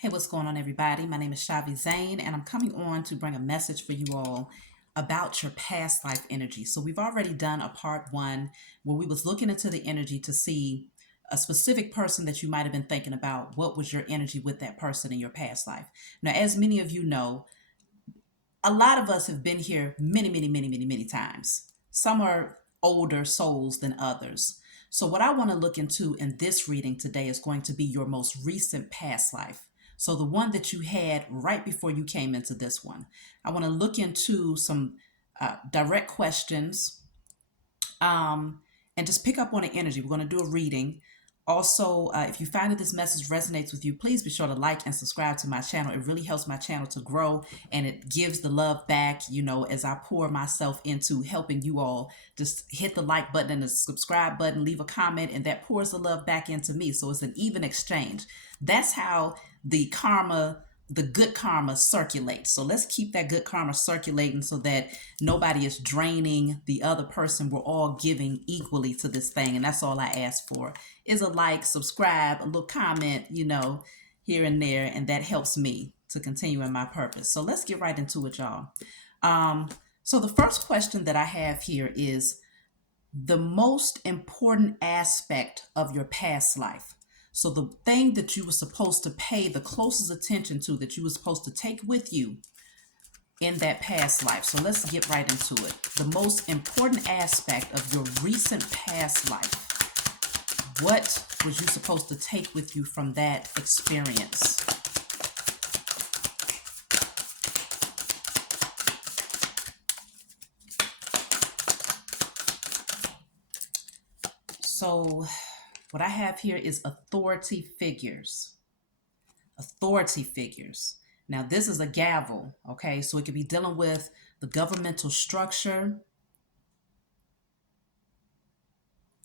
Hey, what's going on, everybody? My name is Shavi Zane, and I'm coming on to bring a message for you all about your past life energy. So we've already done a part one where we was looking into the energy to see a specific person that you might have been thinking about. What was your energy with that person in your past life? Now, as many of you know, a lot of us have been here many times. Some are older souls than others. So, what I want to look into in this reading today is going to be your most recent past life. So, the one that you had right before you came into this one. I want to look into some direct questions and just pick up on the energy. We're going to do a reading. Also, if you find that this message resonates with you, please be sure to like and subscribe to my channel. It really helps my channel to grow, and it gives the love back, as I pour myself into helping you all. Just hit the like button and the subscribe button, leave a comment, and that pours the love back into me. So it's an even exchange. That's how the good karma circulates. So let's keep that good karma circulating so that nobody is draining the other person. We're all giving equally to this thing. And that's all I ask for is a like, subscribe, a little comment, here and there. And that helps me to continue in my purpose. So let's get right into it, y'all. So the first question that I have here is the most important aspect of your past life. So the thing that you were supposed to pay the closest attention to, that you were supposed to take with you in that past life. So let's get right into it. The most important aspect of your recent past life. What was you supposed to take with you from that experience? So what I have here is authority figures. Authority figures. Now, this is a gavel, okay? So it could be dealing with the governmental structure.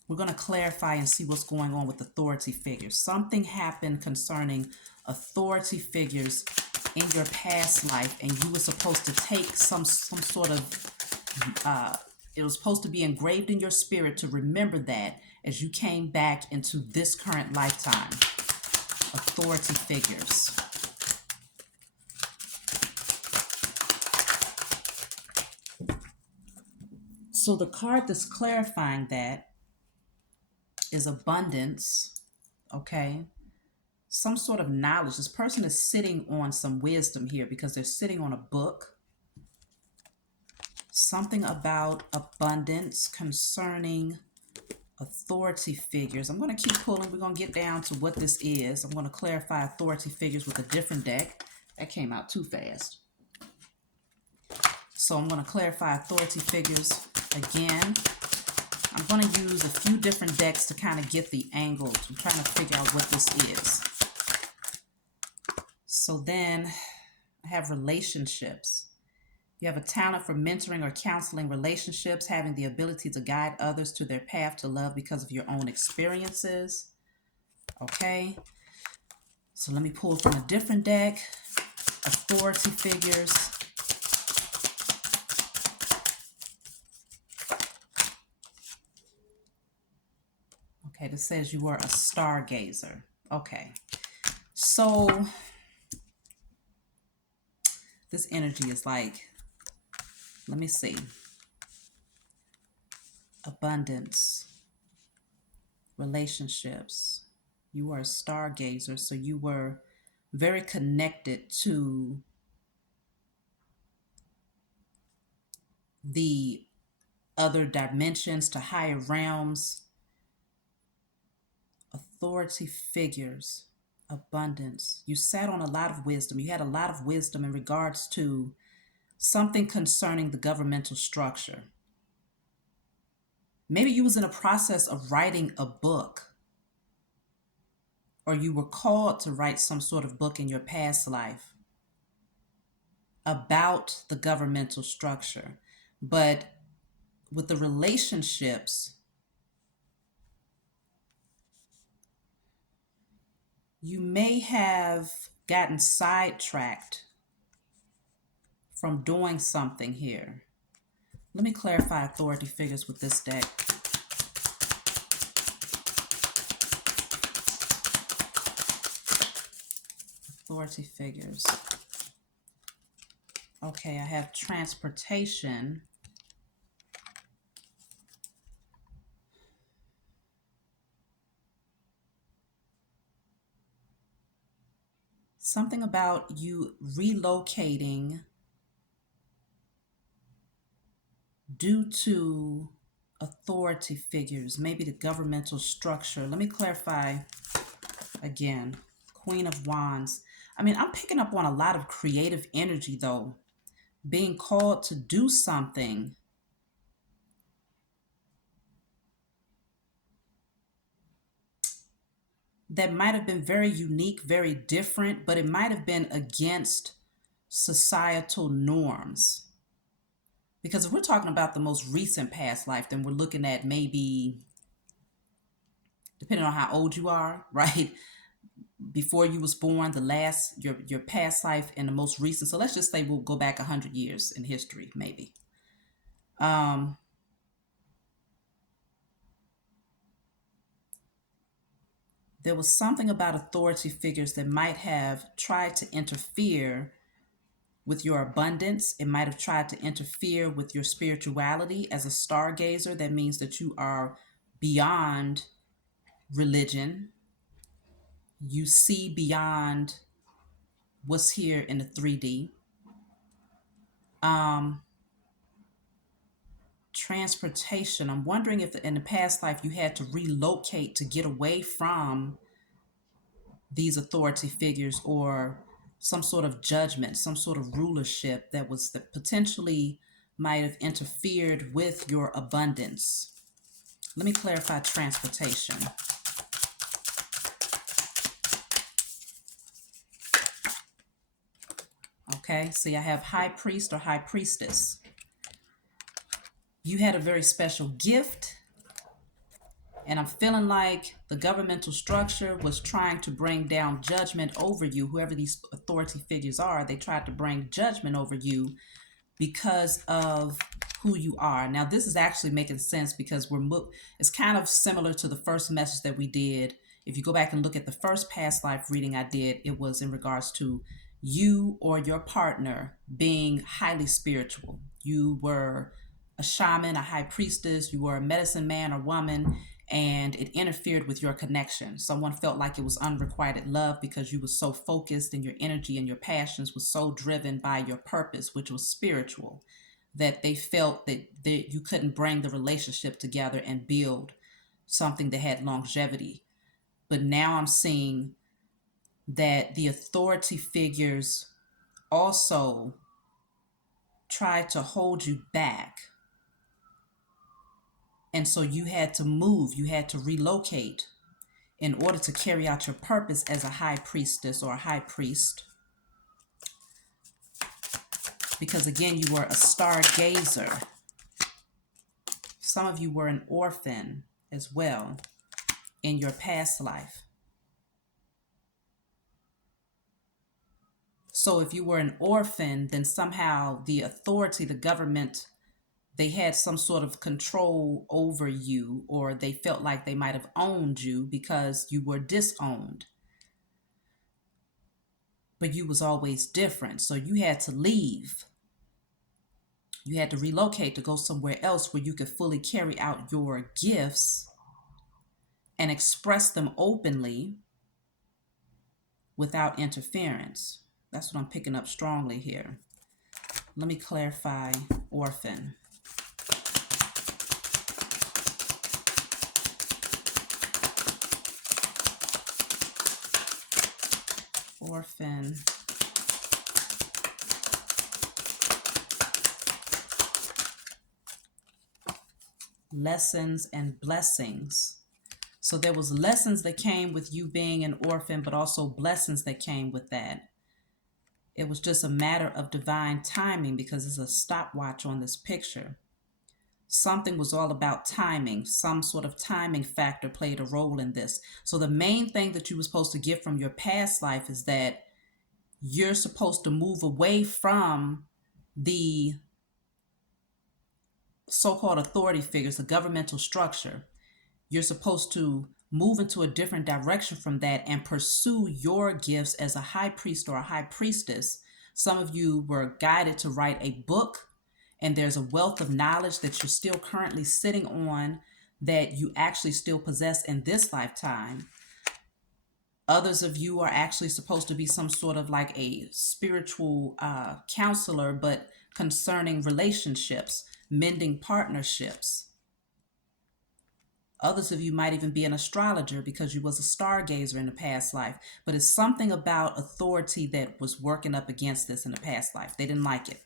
We're going to clarify and see what's going on with authority figures. Something happened concerning authority figures in your past life, and you were supposed to take some sort of, it was supposed to be engraved in your spirit to remember that as you came back into this current lifetime. Authority figures. So the card that's clarifying that is abundance, okay? Some sort of knowledge. This person is sitting on some wisdom here because they're sitting on a book. Something about abundance concerning authority figures. I'm going to keep pulling. We're going to get down to what this is. I'm going to clarify authority figures with a different deck. That came out too fast. So I'm going to clarify authority figures again. I'm going to use a few different decks to kind of get the angles. I'm trying to figure out what this is. So then I have relationships. You have a talent for mentoring or counseling relationships, having the ability to guide others to their path to love because of your own experiences. Okay. So let me pull from a different deck. Authority figures. Okay, this says you were a stargazer. Okay. So this energy is like, let me see. Abundance, relationships. You were a stargazer, so you were very connected to the other dimensions, to higher realms. Authority figures, abundance. You sat on a lot of wisdom. You had a lot of wisdom in regards to something concerning the governmental structure. Maybe you was in a process of writing a book, or you were called to write some sort of book in your past life about the governmental structure. But with the relationships, you may have gotten sidetracked from doing something here. Let me clarify authority figures with this deck. Authority figures. Okay, I have transportation. Something about you relocating due to authority figures, maybe the governmental structure. Let me clarify again. Queen of Wands. I mean, I'm picking up on a lot of creative energy though. Being called to do something that might have been very unique, very different, but it might have been against societal norms. Because if we're talking about the most recent past life, then we're looking at maybe, depending on how old you are, right? Before you was born, the last, your past life and the most recent. So let's just say we'll go back 100 years in history, maybe. Um, there was something about authority figures that might have tried to interfere with your abundance. It might have tried to interfere with your spirituality. As a stargazer, that means that you are beyond religion. You see beyond what's here in the 3D. Um, Transportation. I'm wondering if in the past life you had to relocate to get away from these authority figures or some sort of judgment, some sort of rulership that potentially might have interfered with your abundance. Let me clarify transportation. Okay, see, I have high priest or high priestess. You had a very special gift, and I'm feeling like the governmental structure was trying to bring down judgment over you. Whoever these authority figures are, they tried to bring judgment over you because of who you are. Now, this is actually making sense because it's kind of similar to the first message that we did. If you go back and look at the first past life reading I did, it was in regards to you or your partner being highly spiritual. You were a shaman, a high priestess, you were a medicine man or woman, and it interfered with your connection. Someone felt like it was unrequited love because you were so focused and your energy and your passions was so driven by your purpose, which was spiritual, that they felt that you couldn't bring the relationship together and build something that had longevity. But now I'm seeing that the authority figures also try to hold you back. And so you had to move, you had to relocate in order to carry out your purpose as a high priestess or a high priest. Because again, you were a stargazer. Some of you were an orphan as well in your past life. So if you were an orphan, then somehow the authority, the government, they had some sort of control over you, or they felt like they might have owned you because you were disowned. But you was always different. So you had to leave. You had to relocate to go somewhere else where you could fully carry out your gifts and express them openly without interference. That's what I'm picking up strongly here. Let me clarify orphan. Orphan. Lessons and blessings. So there was lessons that came with you being an orphan, but also blessings that came with that. It was just a matter of divine timing because it's a stopwatch on this picture. Something was all about timing. Some sort of timing factor played a role in this. So the main thing that you were supposed to get from your past life is that you're supposed to move away from the so-called authority figures, the governmental structure. You're supposed to move into a different direction from that and pursue your gifts as a high priest or a high priestess. Some of you were guided to write a book, and there's a wealth of knowledge that you're still currently sitting on that you actually still possess in this lifetime. Others of you are actually supposed to be some sort of like a spiritual counselor, but concerning relationships, mending partnerships. Others of you might even be an astrologer because you was a stargazer in the past life. But it's something about authority that was working up against this in the past life. They didn't like it.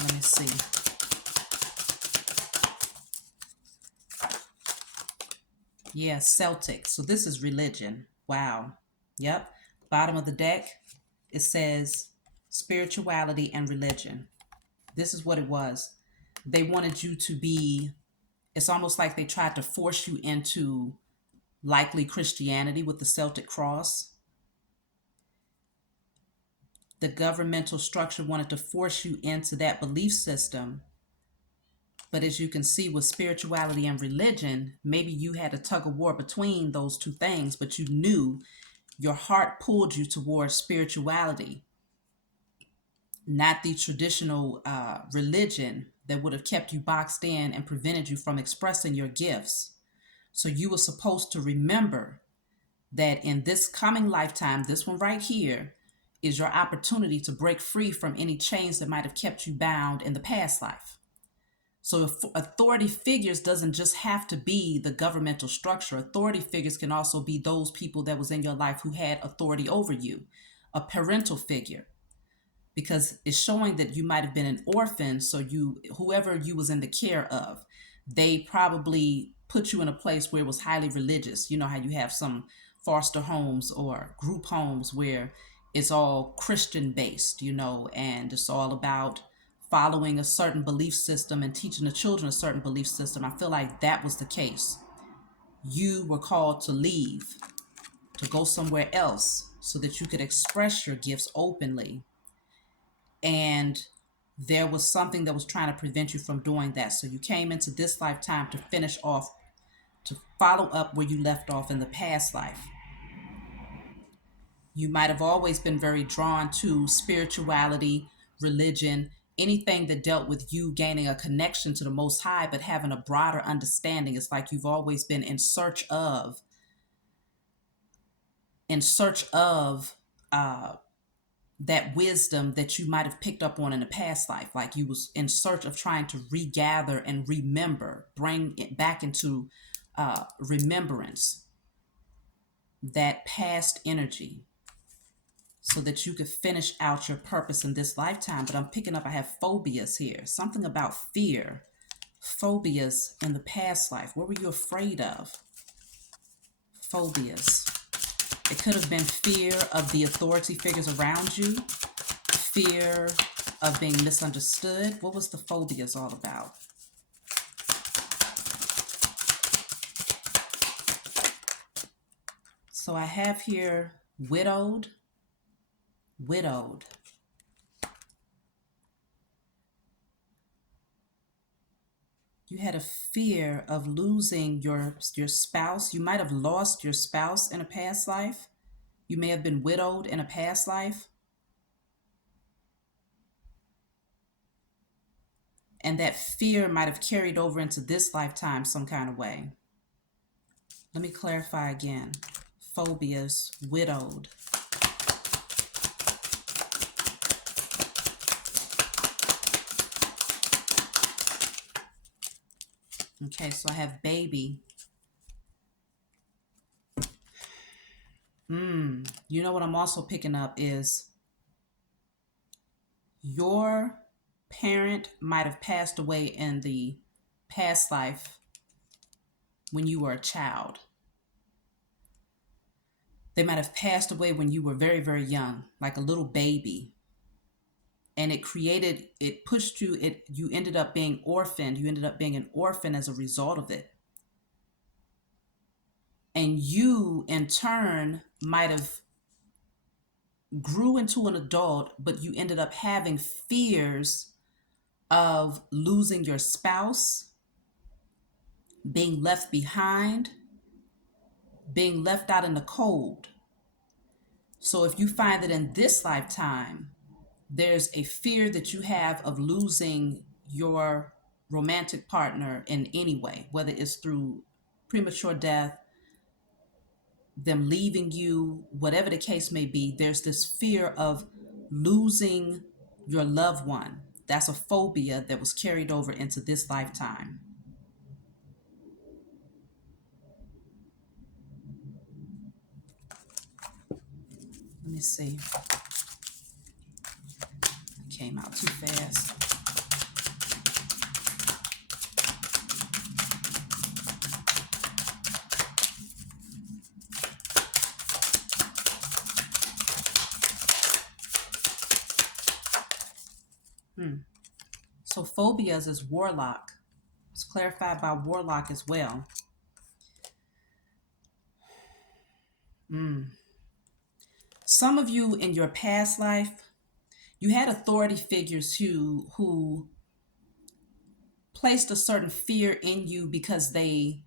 Let me see. Yeah, Celtic. So this is religion. Wow. Yep. Bottom of the deck, it says spirituality and religion. This is what it was. They wanted you to be, it's almost like they tried to force you into likely Christianity with the Celtic cross. The governmental structure wanted to force you into that belief system. But as you can see with spirituality and religion, maybe you had a tug of war between those two things, but you knew your heart pulled you towards spirituality, not the traditional religion that would have kept you boxed in and prevented you from expressing your gifts. So you were supposed to remember that in this coming lifetime, this one right here, is your opportunity to break free from any chains that might have kept you bound in the past life. So authority figures doesn't just have to be the governmental structure. Authority figures can also be those people that was in your life who had authority over you, a parental figure, because it's showing that you might have been an orphan. So whoever you was in the care of, they probably put you in a place where it was highly religious. You know how you have some foster homes or group homes where it's all Christian based, and it's all about following a certain belief system and teaching the children a certain belief system. I feel like that was the case. You were called to leave, to go somewhere else so that you could express your gifts openly. And there was something that was trying to prevent you from doing that. So you came into this lifetime to finish off, to follow up where you left off in the past life. You might have always been very drawn to spirituality, religion, anything that dealt with you gaining a connection to the Most High, but having a broader understanding. It's like you've always been in search of that wisdom that you might have picked up on in the past life. Like you was in search of trying to regather and remember, bring it back into remembrance, that past energy, so that you could finish out your purpose in this lifetime. But I'm picking up, I have phobias here. Something about fear. Phobias in the past life. What were you afraid of? Phobias. It could have been fear of the authority figures around you. Fear of being misunderstood. What was the phobias all about? So I have here widowed. You had a fear of losing your spouse. You might have lost your spouse in a past life. You may have been widowed in a past life. And that fear might have carried over into this lifetime some kind of way. Let me clarify again. Phobias, widowed. Okay, so I have baby. You know what I'm also picking up is your parent might have passed away in the past life when you were a child. They might have passed away when you were very, very young, like a little baby. And it pushed you, you ended up being orphaned. You ended up being an orphan as a result of it. And you, in turn, might have grew into an adult, but you ended up having fears of losing your spouse, being left behind, being left out in the cold. So if you find that in this lifetime, there's a fear that you have of losing your romantic partner in any way, whether it's through premature death, them leaving you, whatever the case may be, there's this fear of losing your loved one. That's a phobia that was carried over into this lifetime. Let me see. It came out too fast. So phobias is warlock. It's clarified by warlock as well. Some of you in your past life, you had authority figures who placed a certain fear in you because they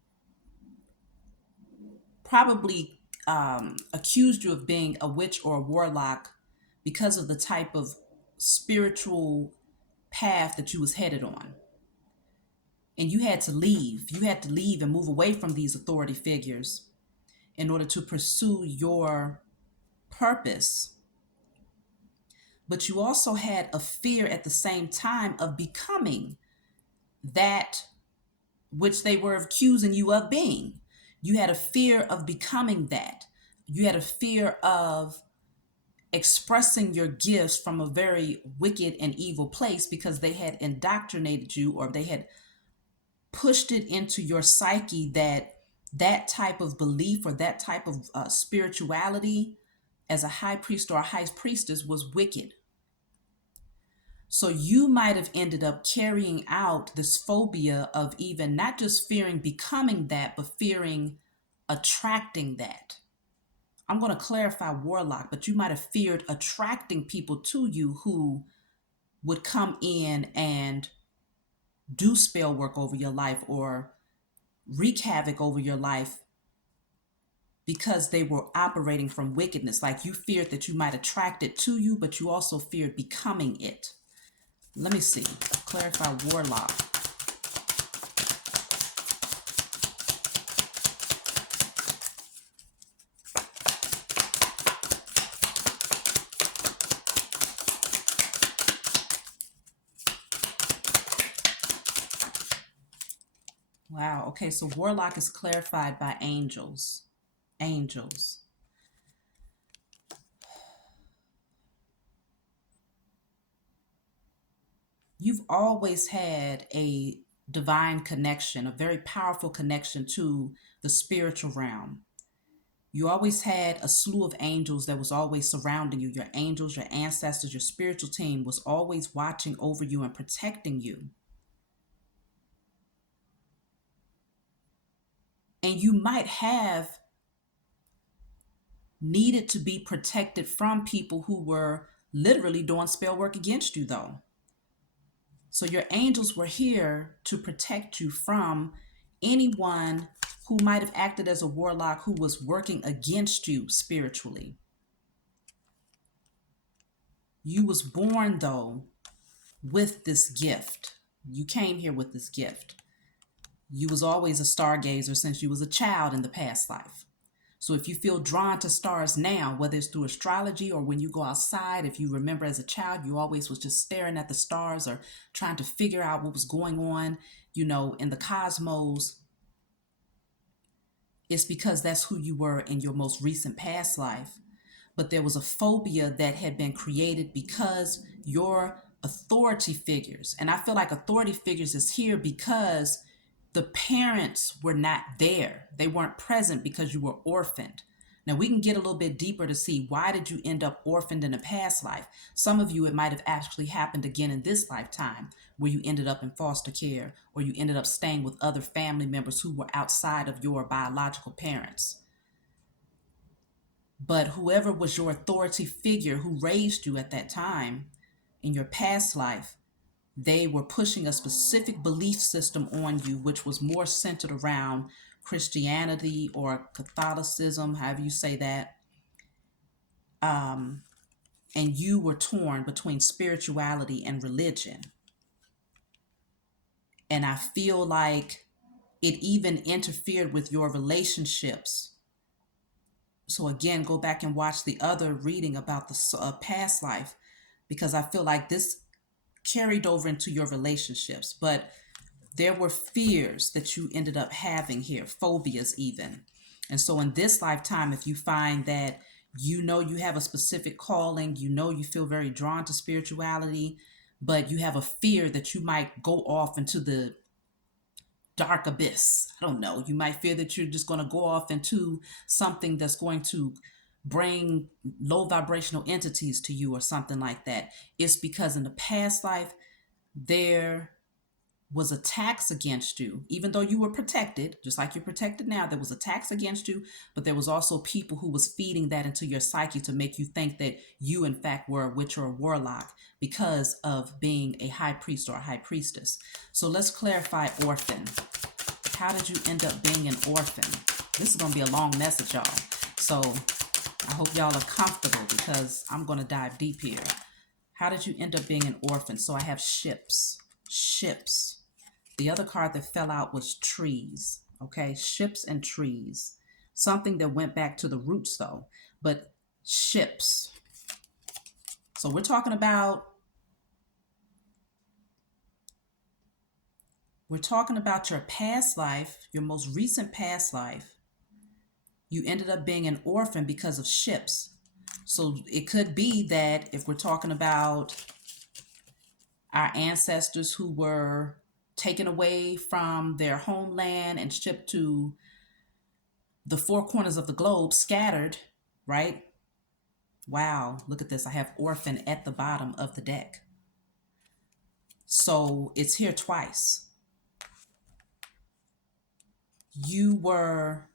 probably accused you of being a witch or a warlock because of the type of spiritual path that you was headed on. And you had to leave. You had to leave and move away from these authority figures in order to pursue your purpose. But you also had a fear at the same time of becoming that which they were accusing you of being. You had a fear of becoming that. You had a fear of expressing your gifts from a very wicked and evil place because they had indoctrinated you, or they had pushed it into your psyche that that type of belief or that type of spirituality as a high priest or a high priestess was wicked. So you might have ended up carrying out this phobia of even not just fearing becoming that, but fearing attracting that. I'm going to clarify warlock, but you might have feared attracting people to you who would come in and do spell work over your life or wreak havoc over your life because they were operating from wickedness. Like you feared that you might attract it to you, but you also feared becoming it. Let me see. Clarify warlock. Wow. Okay. So warlock is clarified by angels. Angels. You've always had a divine connection, a very powerful connection to the spiritual realm. You always had a slew of angels that was always surrounding you. Your angels, your ancestors, your spiritual team was always watching over you and protecting you. And you might have needed to be protected from people who were literally doing spell work against you, though. So your angels were here to protect you from anyone who might have acted as a warlock who was working against you spiritually. You was born, though, with this gift. You came here with this gift. You was always a stargazer since you was a child in the past life. So if you feel drawn to stars now, whether it's through astrology or when you go outside, if you remember as a child, you always was just staring at the stars or trying to figure out what was going on, in the cosmos, it's because that's who you were in your most recent past life. But there was a phobia that had been created because your authority figures, and I feel like authority figures is here because the parents were not there. They weren't present because you were orphaned. Now we can get a little bit deeper to see why did you end up orphaned in a past life. Some of you, it might have actually happened again in this lifetime where you ended up in foster care or you ended up staying with other family members who were outside of your biological parents. But whoever was your authority figure who raised you at that time in your past life they were pushing a specific belief system on you, which was more centered around Christianity or Catholicism, however you say that. And you were torn between spirituality and religion. And I feel like it even interfered with your relationships. So again, go back and watch the other reading about the past life, because I feel like this carried over into your relationships. But there were fears that you ended up having here, phobias even. And so in this lifetime, if you find that you know you have a specific calling, you know you feel very drawn to spirituality, but you have a fear that you might go off into the dark abyss. I don't know. You might fear that you're just going to go off into something that's going to bring low vibrational entities to you or something like that. It's because in the past life, there was attacks against you, even though you were protected, just like you're protected now. There was attacks against you, but there was also people who was feeding that into your psyche to make you think that you, in fact, were a witch or a warlock because of being a high priest or a high priestess. So let's clarify orphan. How did you end up being an orphan? This is going to be a long message, y'all. So I hope y'all are comfortable because I'm going to dive deep here. How did you end up being an orphan? So I have ships. Ships. The other card that fell out was trees. Okay, ships and trees. Something that went back to the roots though, but ships. So we're talking about your past life, your most recent past life. You ended up being an orphan because of ships. So it could be that if we're talking about our ancestors who were taken away from their homeland and shipped to the four corners of the globe, scattered, right? Wow, look at this. I have orphan at the bottom of the deck. So it's here twice. You were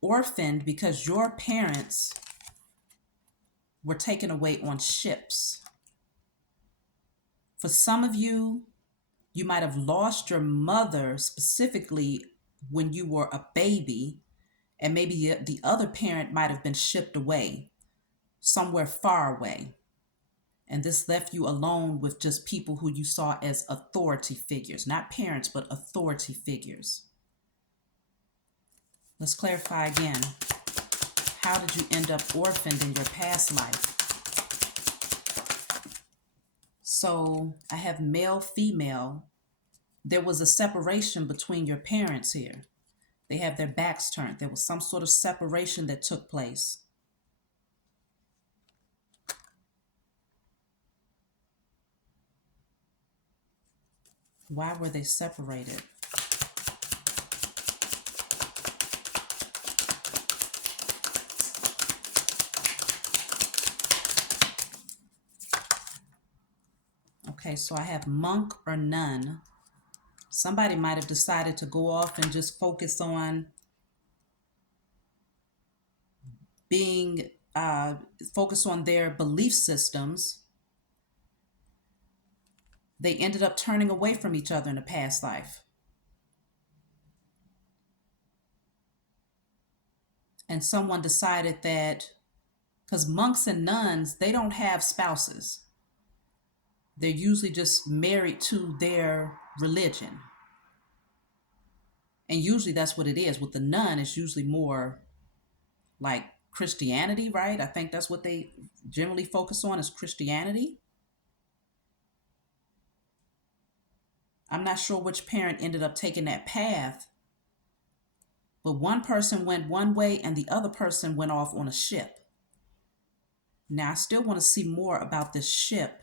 orphaned because your parents were taken away on ships. For some of you, you might have lost your mother specifically when you were a baby, and maybe the other parent might have been shipped away somewhere far away. And this left you alone with just people who you saw as authority figures, not parents, but authority figures. Let's clarify again. How did you end up orphaned in your past life? So I have male, female. There was a separation between your parents here. They have their backs turned. There was some sort of separation that took place. Why were they separated? Okay, so I have monk or nun. Somebody might have decided to go off and just focus on being focused on their belief systems. They ended up turning away from each other in a past life. And someone decided that, because monks and nuns, they don't have spouses. They're usually just married to their religion. And usually that's what it is. With the nun, it's usually more like Christianity, right? I think that's what they generally focus on is Christianity. I'm not sure which parent ended up taking that path, but one person went one way and the other person went off on a ship. Now, I still want to see more about this ship.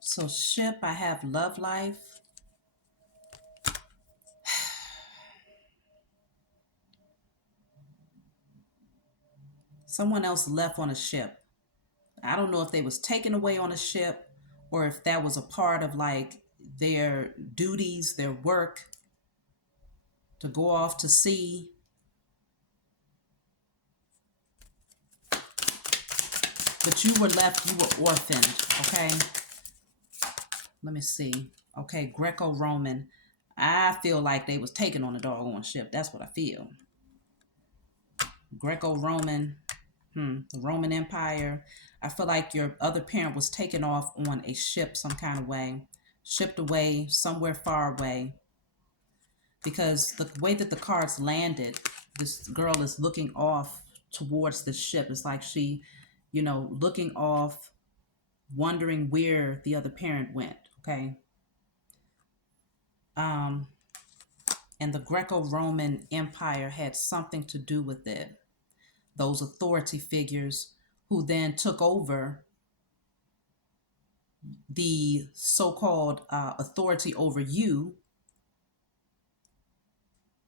So ship, I have love life. Someone else left on a ship. I don't know if they was taken away on a ship or if that was a part of like their duties, their work to go off to sea. But you were left, you were orphaned, okay? Let me see. Okay, Greco-Roman. I feel like they was taken on a doggone ship. That's what I feel. Greco-Roman, the Roman Empire. I feel like your other parent was taken off on a ship some kind of way, shipped away somewhere far away. Because the way that the cards landed, this girl is looking off towards the ship. It's like she, looking off, wondering where the other parent went. Okay. Um, and the Greco-Roman Empire had something to do with it. Those authority figures who then took over the so-called authority over you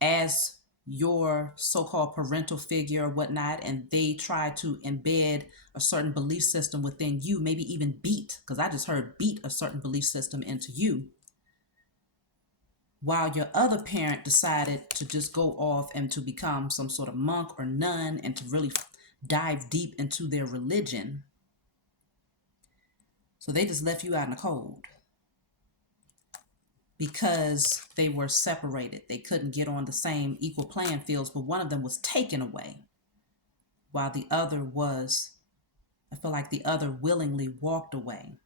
as your so-called parental figure or whatnot, and they try to embed a certain belief system within you, maybe even beat, because I just heard beat a certain belief system into you, while your other parent decided to just go off and to become some sort of monk or nun and to really dive deep into their religion. So they just left you out in the cold because they were separated. They couldn't get on the same equal playing fields, but one of them was taken away while the other was, I feel like the other willingly walked away.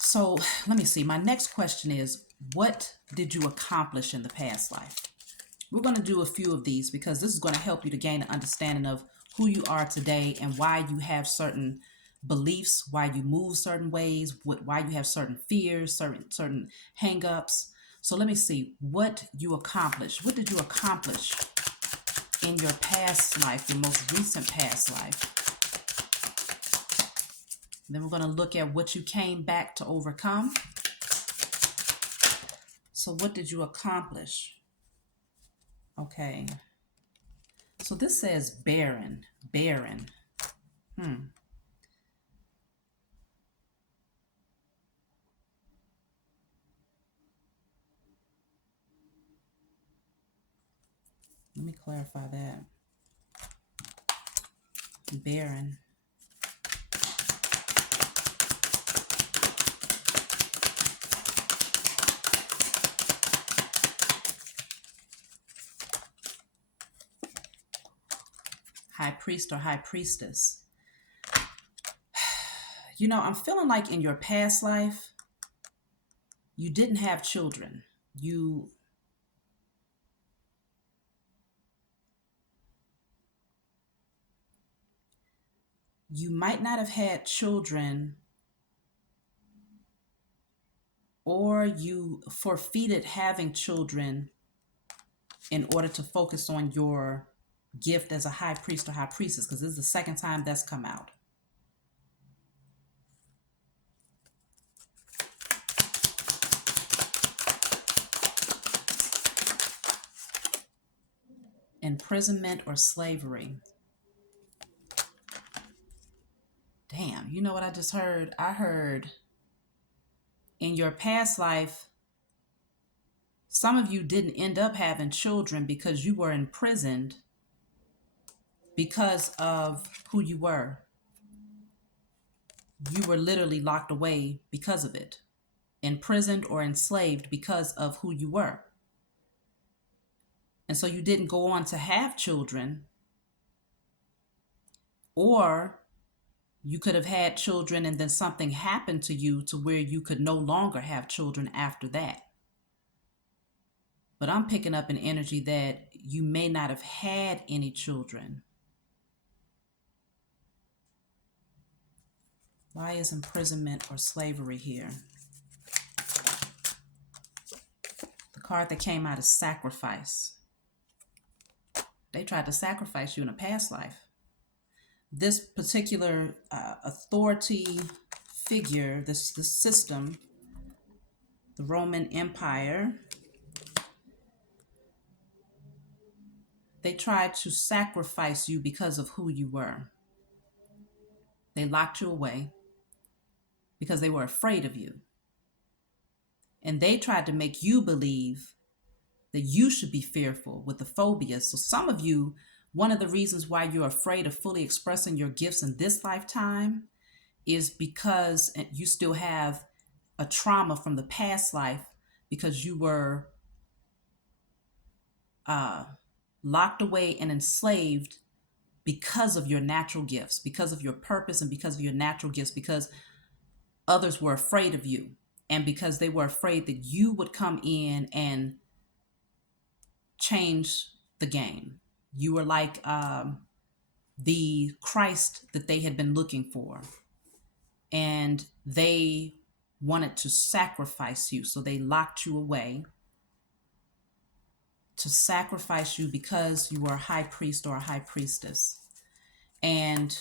So let me see. My next question is, what did you accomplish in the past life? We're going to do a few of these because this is going to help you to gain an understanding of who you are today and why you have certain beliefs, why you move certain ways, why you have certain fears, certain hang-ups. So let me see what you accomplished. What did you accomplish in your past life, your most recent past life? Then we're going to look at what you came back to overcome. So what did you accomplish? Okay. So this says barren. Barren. Let me clarify that. Barren. High priest or high priestess. I'm feeling like in your past life, you didn't have children. You might not have had children, or you forfeited having children in order to focus on your gift as a high priest or high priestess, because this is the second time that's come out. Imprisonment or slavery. Damn, you know what I just heard? I heard in your past life, some of you didn't end up having children because you were imprisoned because of who you were. You were literally locked away because of it, imprisoned or enslaved because of who you were. And so you didn't go on to have children, or you could have had children and then something happened to you to where you could no longer have children after that. But I'm picking up an energy that you may not have had any children. Why is imprisonment or slavery here? The card that came out is sacrifice. They tried to sacrifice you in a past life. This particular authority figure, this system, the Roman Empire, they tried to sacrifice you because of who you were. They locked you away because they were afraid of you. And they tried to make you believe that you should be fearful with the phobia. So some of you, one of the reasons why you're afraid of fully expressing your gifts in this lifetime is because you still have a trauma from the past life because you were locked away and enslaved because of your natural gifts, because of your purpose, and because of your natural gifts, because others were afraid of you, and because they were afraid that you would come in and change the game. You were like the Christ that they had been looking for, and they wanted to sacrifice you, so they locked you away to sacrifice you because you were a high priest or a high priestess. And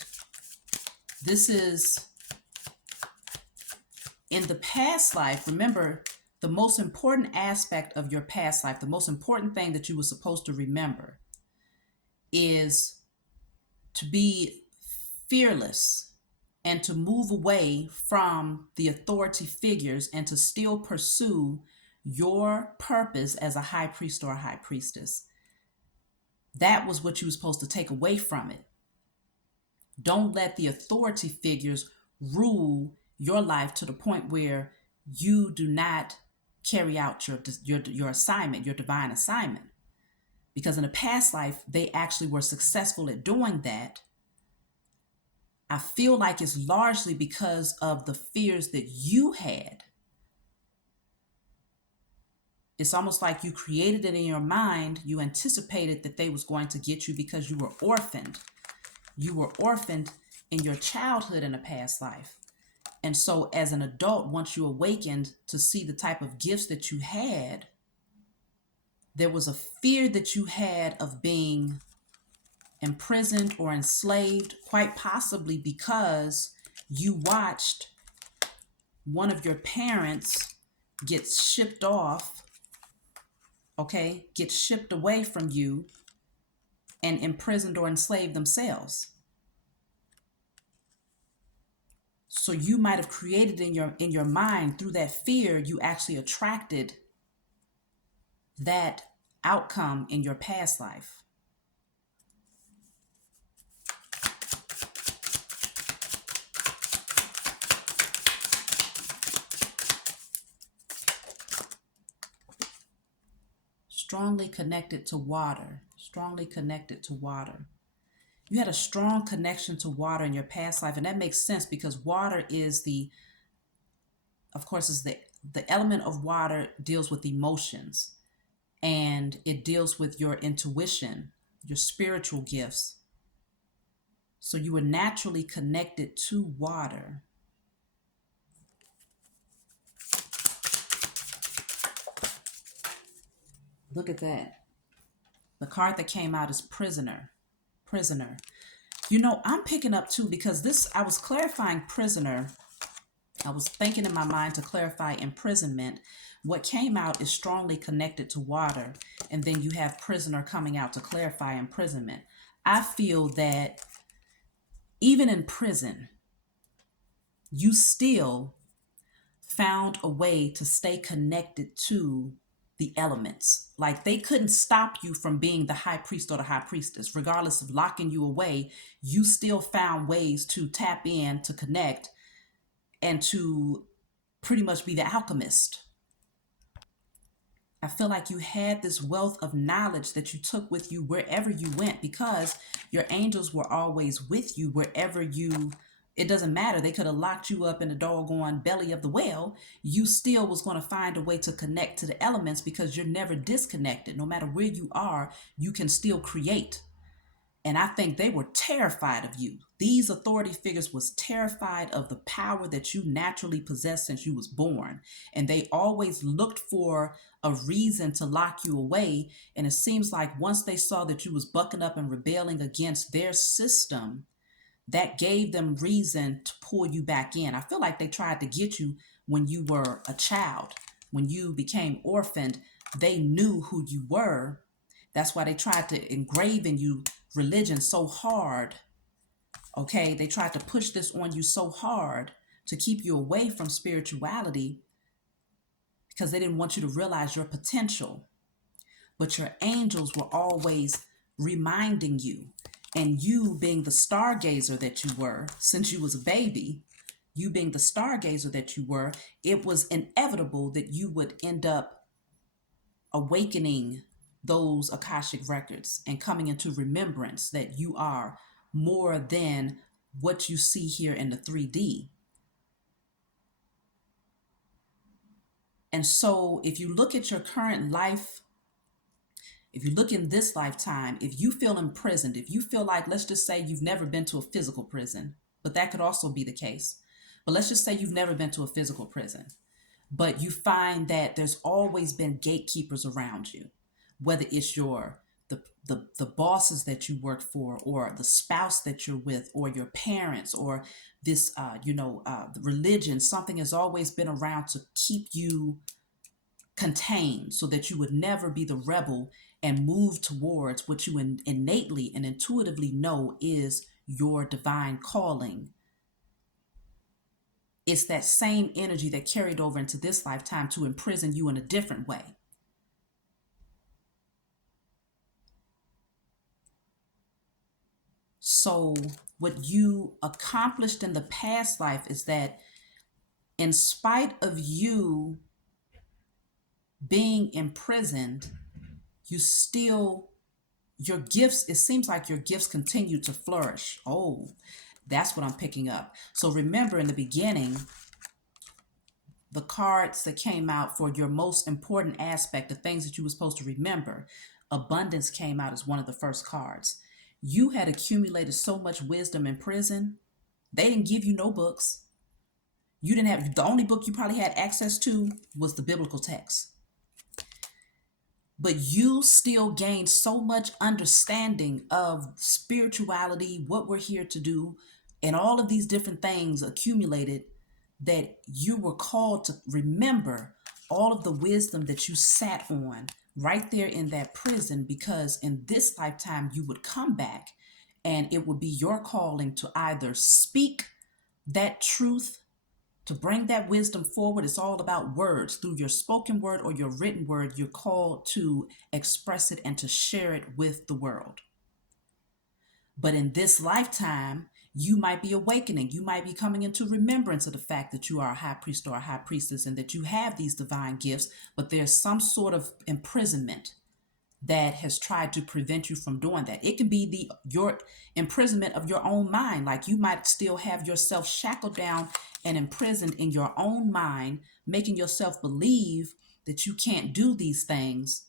this is in the past life. Remember, the most important aspect of your past life, the most important thing that you were supposed to remember is to be fearless and to move away from the authority figures and to still pursue your purpose as a high priest or a high priestess. That was what you were supposed to take away from it. Don't let the authority figures rule your life to the point where you do not carry out your assignment, your divine assignment. Because in a past life, they actually were successful at doing that. I feel like it's largely because of the fears that you had. It's almost like you created it in your mind. You anticipated that they was going to get you because you were orphaned. You were orphaned in your childhood in a past life. And so as an adult, once you awakened to see the type of gifts that you had, there was a fear that you had of being imprisoned or enslaved, quite possibly because you watched one of your parents get shipped off, get shipped away from you and imprisoned or enslaved themselves. So you might have created in your mind, through that fear, you actually attracted that outcome in your past life. Strongly connected to water. Strongly connected to water. You had a strong connection to water in your past life, and that makes sense because water is the element of water deals with emotions, and it deals with your intuition, your spiritual gifts. So you were naturally connected to water. Look at that. The card that came out is prisoner. Prisoner. I'm picking up too, because I was clarifying prisoner. I was thinking in my mind to clarify imprisonment. What came out is strongly connected to water. And then you have prisoner coming out to clarify imprisonment. I feel that even in prison, you still found a way to stay connected to the elements. Like, they couldn't stop you from being the high priest or the high priestess. Regardless of locking you away, you still found ways to tap in, to connect, and to pretty much be the alchemist. I feel like you had this wealth of knowledge that you took with you wherever you went, because your angels were always with you wherever it doesn't matter. They could have locked you up in the doggone belly of the whale. You still was going to find a way to connect to the elements, because you're never disconnected. No matter where you are, you can still create. And I think they were terrified of you. These authority figures was terrified of the power that you naturally possessed since you was born. And they always looked for a reason to lock you away. And it seems like once they saw that you was bucking up and rebelling against their system, that gave them reason to pull you back in. I feel like they tried to get you when you were a child. When you became orphaned, they knew who you were. That's why they tried to engrave in you religion so hard. Okay, they tried to push this on you so hard to keep you away from spirituality because they didn't want you to realize your potential. But your angels were always reminding you. And you being the stargazer that you were since you was a baby, you being the stargazer that you were, it was inevitable that you would end up awakening those Akashic records and coming into remembrance that you are more than what you see here in the 3D. And so if you look at your current life, if you look in this lifetime, if you feel imprisoned, if you feel like, let's just say you've never been to a physical prison, but that could also be the case. But let's just say you've never been to a physical prison, but you find that there's always been gatekeepers around you, whether it's the bosses that you work for, or the spouse that you're with, or your parents, or this the religion. Something has always been around to keep you contained so that you would never be the rebel and move towards what you innately and intuitively know is your divine calling. It's that same energy that carried over into this lifetime to imprison you in a different way. So what you accomplished in the past life is that in spite of you being imprisoned, you still, your gifts, it seems like your gifts continue to flourish. Oh, that's what I'm picking up. So remember in the beginning, the cards that came out for your most important aspect, the things that you were supposed to remember, abundance came out as one of the first cards. You had accumulated so much wisdom in prison. They didn't give you no books. You didn't have, the only book you probably had access to was the biblical text. But you still gained so much understanding of spirituality, what we're here to do, and all of these different things accumulated, that you were called to remember all of the wisdom that you sat on right there in that prison, because in this lifetime you would come back and it would be your calling to either speak that truth, to bring that wisdom forward. It's all about words. Through your spoken word or your written word, you're called to express it and to share it with the world. But in this lifetime, you might be awakening. You might be coming into remembrance of the fact that you are a high priest or a high priestess and that you have these divine gifts, but there's some sort of imprisonment that has tried to prevent you from doing that. It can be your imprisonment of your own mind. Like you might still have yourself shackled down and imprisoned in your own mind, making yourself believe that you can't do these things,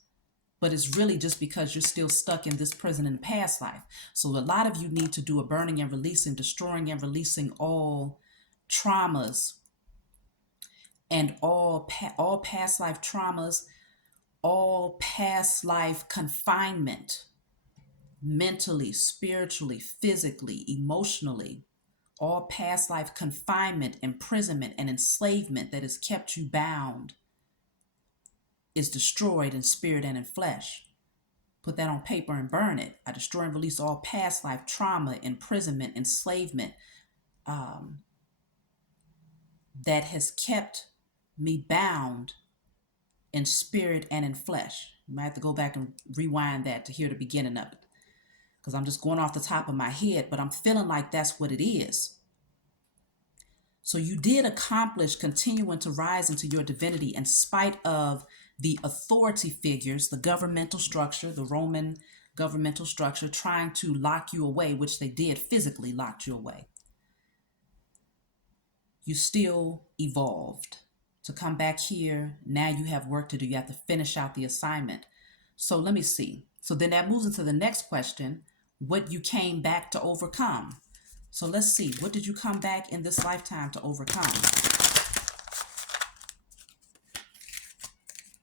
but it's really just because you're still stuck in this prison in the past life. So a lot of you need to do a burning and releasing, destroying and releasing all traumas and all past life traumas, all past life confinement, mentally, spiritually, physically, emotionally, all past life confinement, imprisonment, and enslavement that has kept you bound is destroyed in spirit and in flesh. Put that on paper and burn it. I destroy and release all past life trauma, imprisonment, enslavement that has kept me bound in spirit and in flesh. You might have to go back and rewind that to hear the beginning of it, because I'm just going off the top of my head, but I'm feeling like that's what it is. So you did accomplish continuing to rise into your divinity in spite of the authority figures, the governmental structure, the Roman governmental structure, trying to lock you away, which they did physically lock you away. You still evolved to come back here. Now you have work to do. You have to finish out the assignment. So let me see. So then that moves into the next question, what you came back to overcome. So let's see, what did you come back in this lifetime to overcome?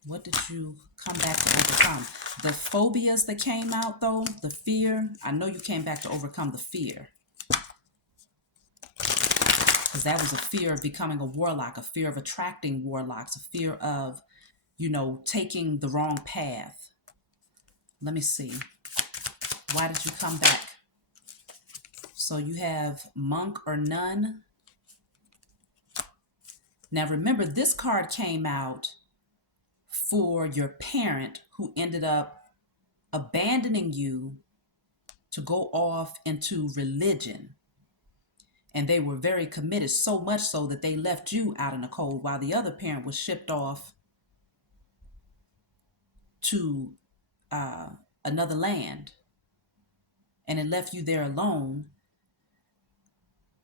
What did you come back to overcome? The phobias that came out though, the fear, I know you came back to overcome the fear. Because that was a fear of becoming a warlock, a fear of attracting warlocks, a fear of, taking the wrong path. Let me see. Why did you come back? So you have monk or nun. Now remember, this card came out for your parent who ended up abandoning you to go off into religion. And they were very committed, so much so that they left you out in the cold while the other parent was shipped off to another land, and it left you there alone.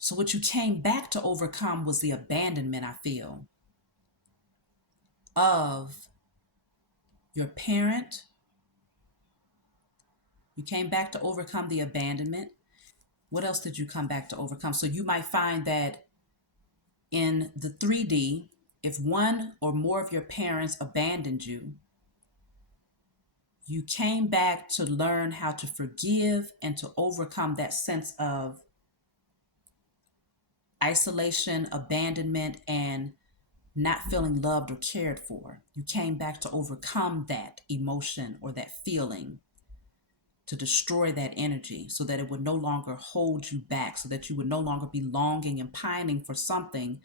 So what you came back to overcome was the abandonment, I feel, of your parent. You came back to overcome the abandonment. What else did you come back to overcome? So you might find that in the 3D, if one or more of your parents abandoned you, you came back to learn how to forgive and to overcome that sense of isolation, abandonment, and not feeling loved or cared for. You came back to overcome that emotion or that feeling, to destroy that energy so that it would no longer hold you back, so that you would no longer be longing and pining for something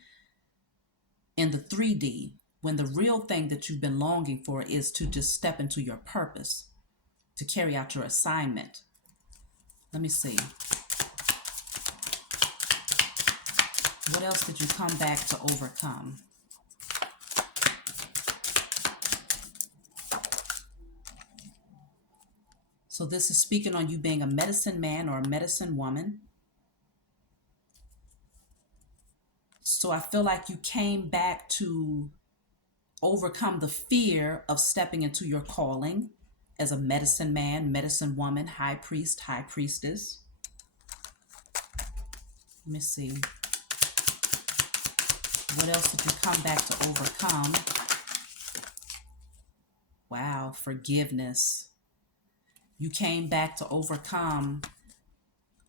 in the 3D, when the real thing that you've been longing for is to just step into your purpose, to carry out your assignment. Let me see. What else did you come back to overcome? So this is speaking on you being a medicine man or a medicine woman. So I feel like you came back to overcome the fear of stepping into your calling as a medicine man, medicine woman, high priest, high priestess. Let me see. What else did you come back to overcome? Wow, forgiveness. You came back to overcome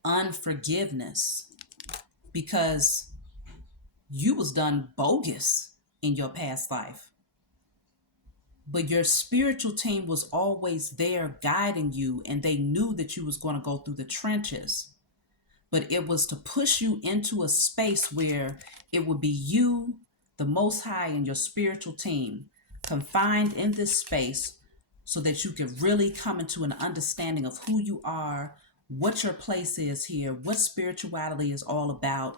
unforgiveness because you was done bogus in your past life. But your spiritual team was always there guiding you, and they knew that you was going to go through the trenches. But it was to push you into a space where it would be you, the Most High, and your spiritual team confined in this space so that you could really come into an understanding of who you are, what your place is here, what spirituality is all about.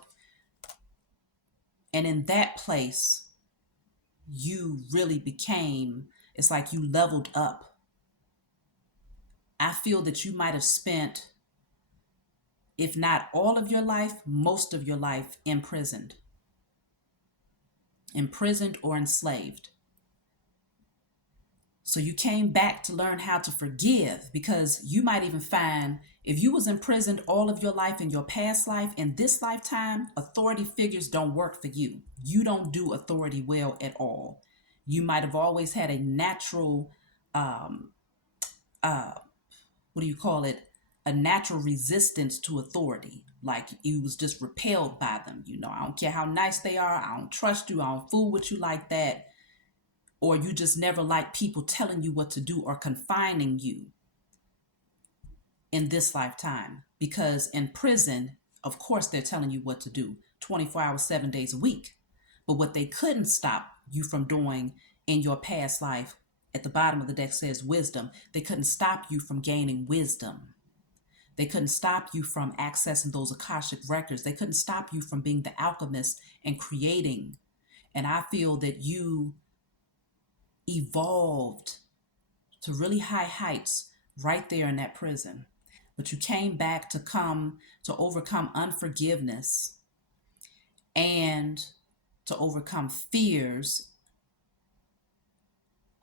And in that place, you really became, it's like you leveled up. I feel that you might have spent, if not all of your life, most of your life imprisoned or enslaved. So you came back to learn how to forgive, because you might even find if you was imprisoned all of your life in your past life, in this lifetime, authority figures don't work for you. You don't do authority well at all. You might have always had a natural, what do you call it? A natural resistance to authority. Like you was just repelled by them. You know, I don't care how nice they are. I don't trust you. I don't fool with you like that. Or you just never like people telling you what to do or confining you in this lifetime. Because in prison, of course, they're telling you what to do 24 hours, 7 days a week. But what they couldn't stop you from doing in your past life, at the bottom of the deck says wisdom. They couldn't stop you from gaining wisdom. They couldn't stop you from accessing those Akashic records. They couldn't stop you from being the alchemist and creating. And I feel that you evolved to really high heights right there in that prison. But you came back to overcome unforgiveness and to overcome fears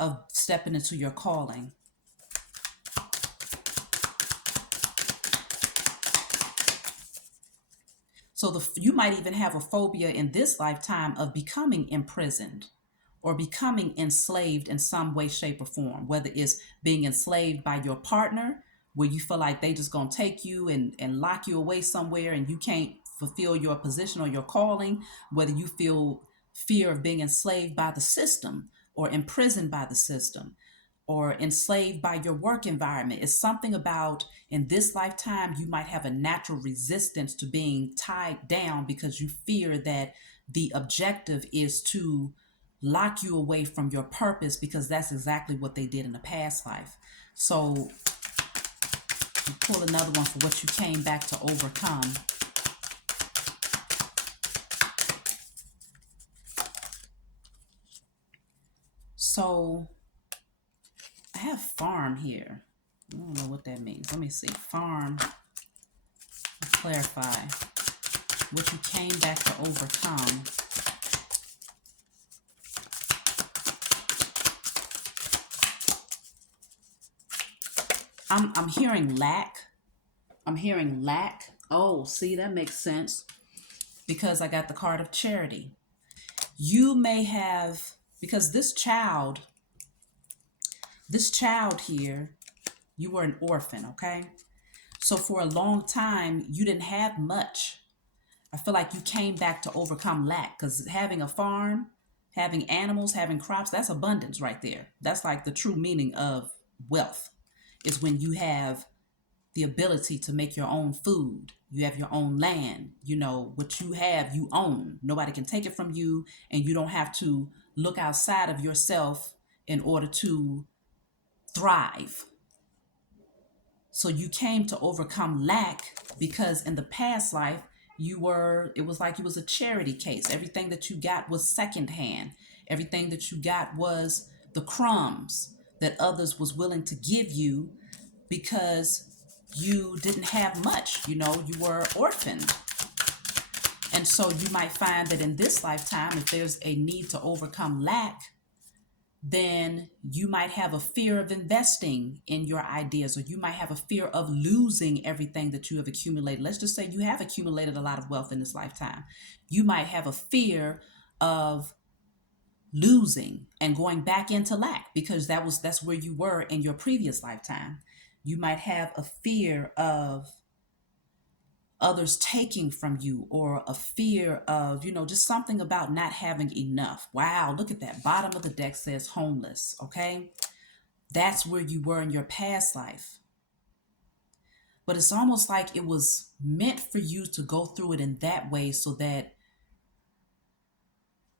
of stepping into your calling. So you might even have a phobia in this lifetime of becoming imprisoned or becoming enslaved in some way, shape, or form, whether it's being enslaved by your partner, where you feel like they just gonna take you and lock you away somewhere and you can't fulfill your position or your calling, whether you feel fear of being enslaved by the system or imprisoned by the system. or enslaved by your work environment. It's something about in this lifetime, you might have a natural resistance to being tied down because you fear that the objective is to lock you away from your purpose, because that's exactly what they did in the past life. So you pull another one for what you came back to overcome. So I have farm here. I don't know what that means. Let me see. Farm. Clarify what you came back to overcome. I'm hearing lack. I'm hearing lack. Oh, see, that makes sense because I got the card of charity. You may have, because this child here, you were an orphan, okay? So for a long time, you didn't have much. I feel like you came back to overcome lack, because having a farm, having animals, having crops, that's abundance right there. That's like the true meaning of wealth, is when you have the ability to make your own food. You have your own land. You know, what you have, you own. Nobody can take it from you, and you don't have to look outside of yourself in order to thrive. So you came to overcome lack because in the past life, it was like it was a charity case. Everything that you got was secondhand. Everything that you got was the crumbs that others was willing to give you because you didn't have much. You know, you were orphaned. And so you might find that in this lifetime, if there's a need to overcome lack, then you might have a fear of investing in your ideas, or you might have a fear of losing everything that you have accumulated. Let's just say you have accumulated a lot of wealth in this lifetime. You might have a fear of losing and going back into lack because that's where you were in your previous lifetime. You might have a fear of others taking from you, or a fear of, just something about not having enough. Wow, look at that. Bottom of the deck says homeless, okay? That's where you were in your past life. But it's almost like it was meant for you to go through it in that way so that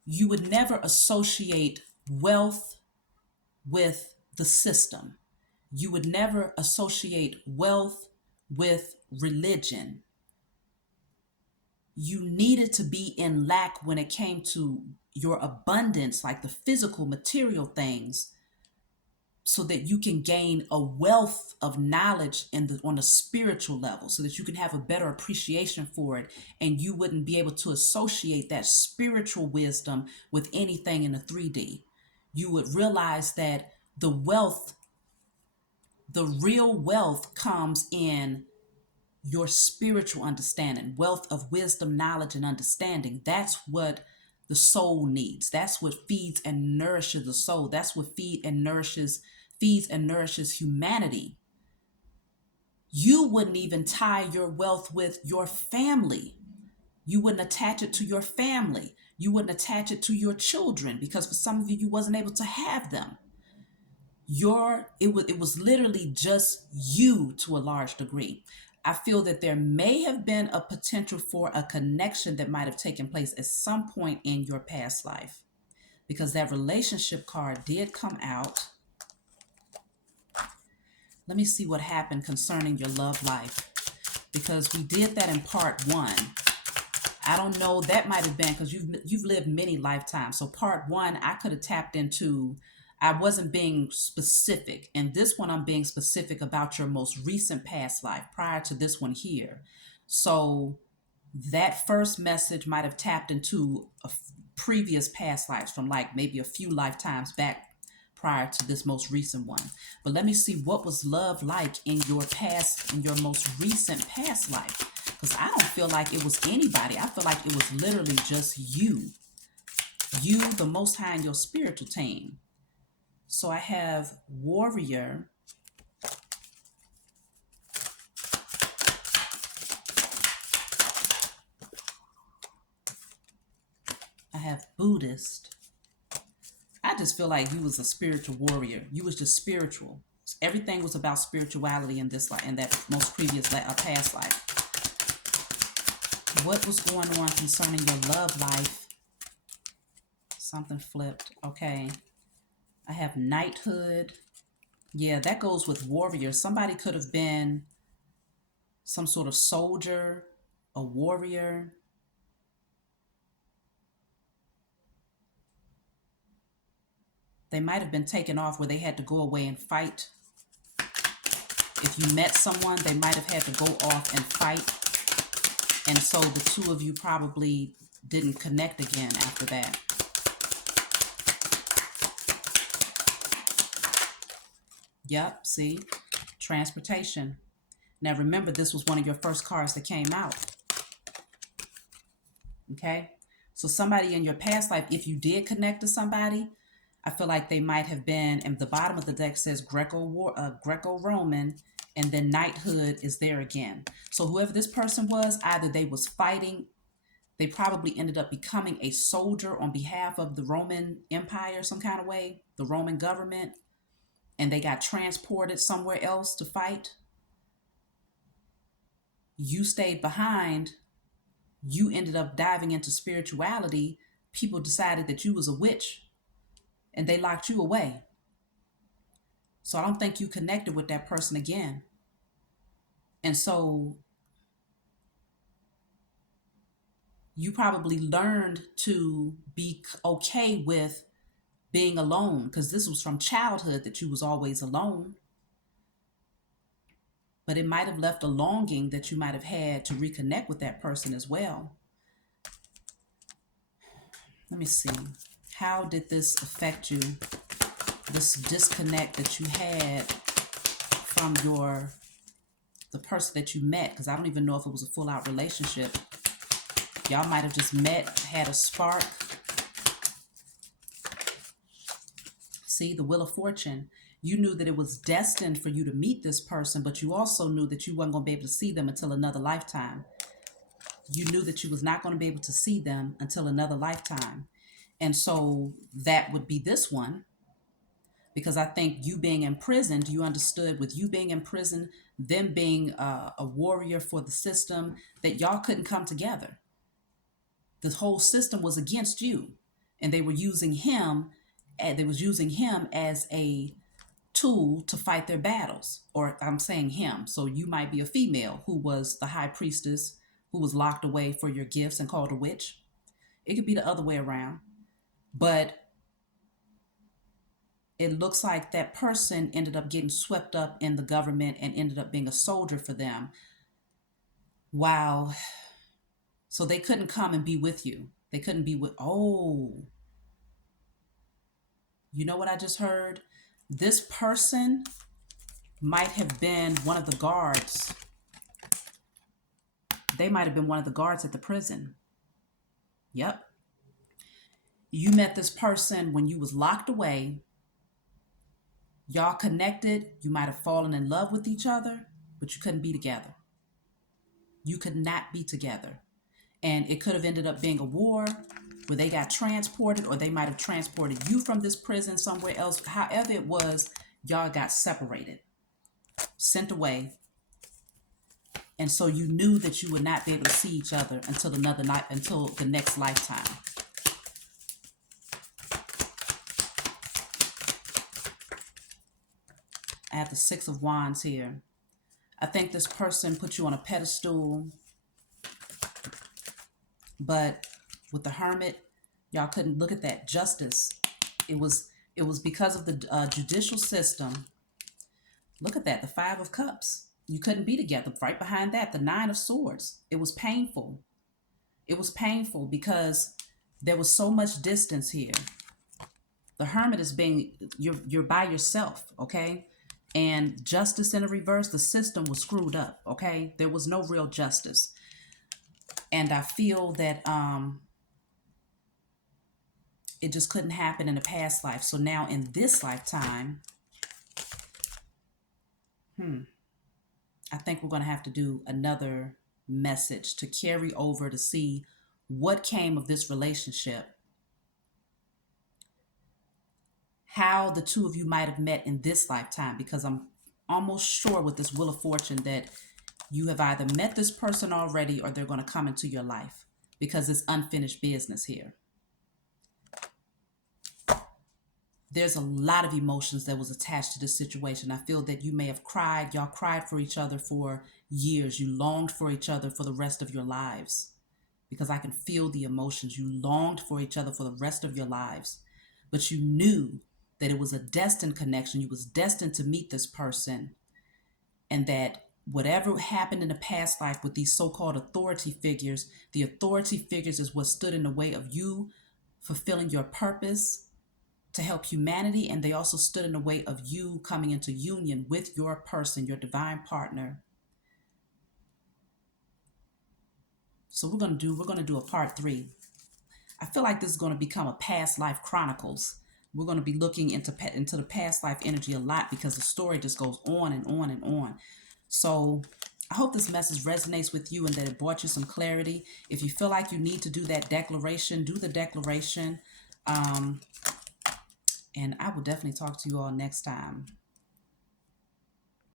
you would never associate wealth with the system. You would never associate wealth with religion. You needed to be in lack when it came to your abundance, like the physical material things, so that you can gain a wealth of knowledge on a spiritual level, so that you can have a better appreciation for it, and you wouldn't be able to associate that spiritual wisdom with anything in the 3D. You would realize that the real wealth comes in your spiritual understanding, wealth of wisdom, knowledge, and understanding. That's what the soul needs. That's what feeds and nourishes the soul. That's what feeds and nourishes humanity. You wouldn't even tie your wealth with your family. You wouldn't attach it to your family. You wouldn't attach it to your children, because for some of you, you wasn't able to have them. It was literally just you to a large degree. I feel that there may have been a potential for a connection that might have taken place at some point in your past life, because that relationship card did come out. Let me see what happened concerning your love life, because we did that in part 1. I don't know, that might have been because you've lived many lifetimes. So part 1, I could have tapped into, I wasn't being specific. And this one, I'm being specific about your most recent past life prior to this one here. So that first message might have tapped into a previous past lives from like maybe a few lifetimes back prior to this most recent one. But let me see, what was love like in your most recent past life? Because I don't feel like it was anybody. I feel like it was literally just you, the Most High, and your spiritual team. So I have warrior, I have Buddhist. I I just feel like you was a spiritual warrior. You was just spiritual. Everything was about spirituality in this life, in that most previous past life. What was going on concerning your love life? Something flipped. Okay. I have knighthood. Yeah, that goes with warrior. Somebody could have been some sort of soldier, a warrior. They might have been taken off where they had to go away and fight. If you met someone, they might have had to go off and fight. And so the two of you probably didn't connect again after that. Yep, see? Transportation. Now remember, this was one of your first cards that came out. Okay? So somebody in your past life, if you did connect to somebody, I feel like they might have been, and the bottom of the deck says Greco-Roman, and then knighthood is there again. So whoever this person was, either they was fighting, they probably ended up becoming a soldier on behalf of the Roman Empire some kind of way, the Roman government, and they got transported somewhere else to fight. You stayed behind. You ended up diving into spirituality. People decided that you was a witch and they locked you away. So I don't think you connected with that person again. And so you probably learned to be okay with being alone, because this was from childhood that you was always alone. But it might have left a longing that you might have had to reconnect with that person as well. Let me see. How did this affect you? This disconnect that you had from the person that you met, because I don't even know if it was a full out relationship. Y'all might have just met, had a spark. See, the Wheel of Fortune. You knew that it was destined for you to meet this person, but you also knew that you weren't going to be able to see them until another lifetime. You knew that you was not going to be able to see them until another lifetime. And so that would be this one. Because I think you being imprisoned, you understood with you being in prison, them being a warrior for the system, that y'all couldn't come together. The whole system was against you, and they were using him. They was using him as a tool to fight their battles. Or I'm saying him, so you might be a female who was the high priestess who was locked away for your gifts and called a witch. It could be the other way around, but it looks like that person ended up getting swept up in the government and ended up being a soldier for them. Wow. So they couldn't come and be with you. They couldn't be with, oh, you know what I just heard? This person might have been one of the guards. They might have been one of the guards at the prison. Yep. You met this person when you was locked away. Y'all connected. You might have fallen in love with each other, but you couldn't be together. You could not be together. And it could have ended up being a war where they got transported, or they might have transported you from this prison somewhere else. However it was, y'all got separated, sent away. And so you knew that you would not be able to see each other until another night, until the next lifetime. I have the Six of Wands here. I think this person put you on a pedestal, but with the Hermit, y'all couldn't look at that justice. It was because of the judicial system. Look at that, the Five of Cups. You couldn't be together. Right behind that, the Nine of Swords. It was painful. It was painful because there was so much distance here. The Hermit is being, you're by yourself, okay? And justice in a reverse, the system was screwed up, okay? There was no real justice. And I feel that it just couldn't happen in a past life. So now in this lifetime, I think we're going to have to do another message to carry over to see what came of this relationship. how the two of you might have met in this lifetime, because I'm almost sure with this Wheel of Fortune that you have either met this person already or they're going to come into your life, because it's unfinished business here. There's a lot of emotions that was attached to this situation. I feel that you may have cried. Y'all cried for each other for years. You longed for each other for the rest of your lives, because I can feel the emotions. You longed for each other for the rest of your lives, but you knew that it was a destined connection. You was destined to meet this person, and that whatever happened in the past life with these so-called authority figures, the authority figures is what stood in the way of you fulfilling your purpose to help humanity, and they also stood in the way of you coming into union with your person, your divine partner. So we're going to do a part 3. I feel like this is going to become a past life chronicles. We're going to be looking into the past life energy a lot, because the story just goes on and on and on. So I hope this message resonates with you and that it brought you some clarity. If you feel like you need to do that declaration, do the declaration. And I will definitely talk to you all next time.